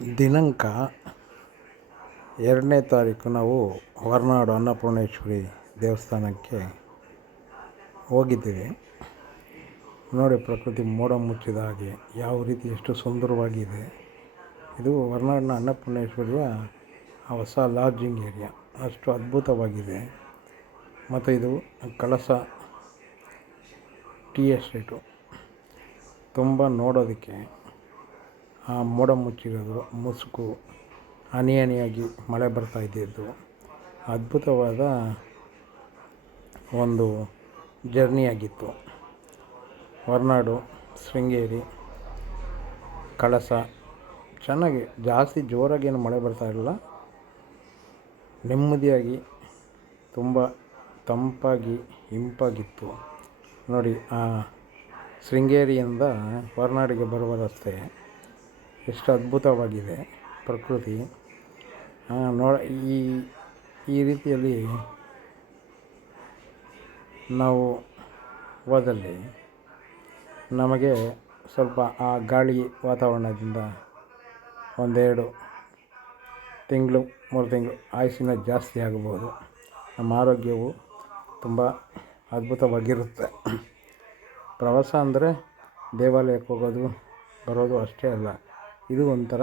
ದಿನಾಂಕ 2ನೇ ತಾರೀಕು ನಾವು ಹೊರನಾಡು ಅನ್ನಪೂರ್ಣೇಶ್ವರಿ ದೇವಸ್ಥಾನಕ್ಕೆ ಹೋಗಿದ್ದೀವಿ. ನೋಡಿ, ಪ್ರಕೃತಿ ಮೋಡ ಮುಚ್ಚಿದ ಹಾಗೆ ಯಾವ ರೀತಿ ಎಷ್ಟು ಸುಂದರವಾಗಿದೆ. ಇದು ಹೊರನಾಡಿನ ಅನ್ನಪೂರ್ಣೇಶ್ವರಿಯ ಹೊಸ ಲಾಡ್ಜಿಂಗ್ ಏರಿಯಾ, ಅಷ್ಟು ಅದ್ಭುತವಾಗಿದೆ. ಮತ್ತು ಇದು ಕಳಸ ಟೀ ಎಸ್ಟೇಟು. ತುಂಬ ನೋಡೋದಕ್ಕೆ ಆ ಮೋಡ ಮುಚ್ಚಿರೋದು, ಮುಸುಕು, ಹನಿ ಹನಿಯಾಗಿ ಮಳೆ ಬರ್ತಾ ಇದ್ದಿದ್ದು ಅದ್ಭುತವಾದ ಒಂದು ಜರ್ನಿಯಾಗಿತ್ತು. ಹೊರನಾಡು, ಶೃಂಗೇರಿ, ಕಳಸ ಚೆನ್ನಾಗಿ, ಜಾಸ್ತಿ ಜೋರಾಗೇನು ಮಳೆ ಬರ್ತಾ ಇರಲಿಲ್ಲ, ನೆಮ್ಮದಿಯಾಗಿ ತುಂಬ ತಂಪಾಗಿ ಇಂಪಾಗಿತ್ತು. ನೋಡಿ, ಆ ಶೃಂಗೇರಿಯಿಂದ ಹೊರನಾಡಿಗೆ ಬರುವ ರಸ್ತೆ ಎಷ್ಟು ಅದ್ಭುತವಾಗಿದೆ. ಪ್ರಕೃತಿ ಈ ರೀತಿಯಲ್ಲಿ ನಾವು ಹೋದಲ್ಲಿ ನಮಗೆ ಸ್ವಲ್ಪ ಆ ಗಾಳಿ ವಾತಾವರಣದಿಂದ 1-2 ತಿಂಗಳು 3 ತಿಂಗಳು ಆಯುಸ್ಸಿನ ಜಾಸ್ತಿ ಆಗಬಹುದು. ನಮ್ಮ ಆರೋಗ್ಯವು ತುಂಬ ಅದ್ಭುತವಾಗಿರುತ್ತೆ. ಪ್ರವಾಸ ಅಂದರೆ ದೇವಾಲಯಕ್ಕೆ ಹೋಗೋದು ಬರೋದು ಅಷ್ಟೇ ಅಲ್ಲ, ಇದು ಒಂಥರ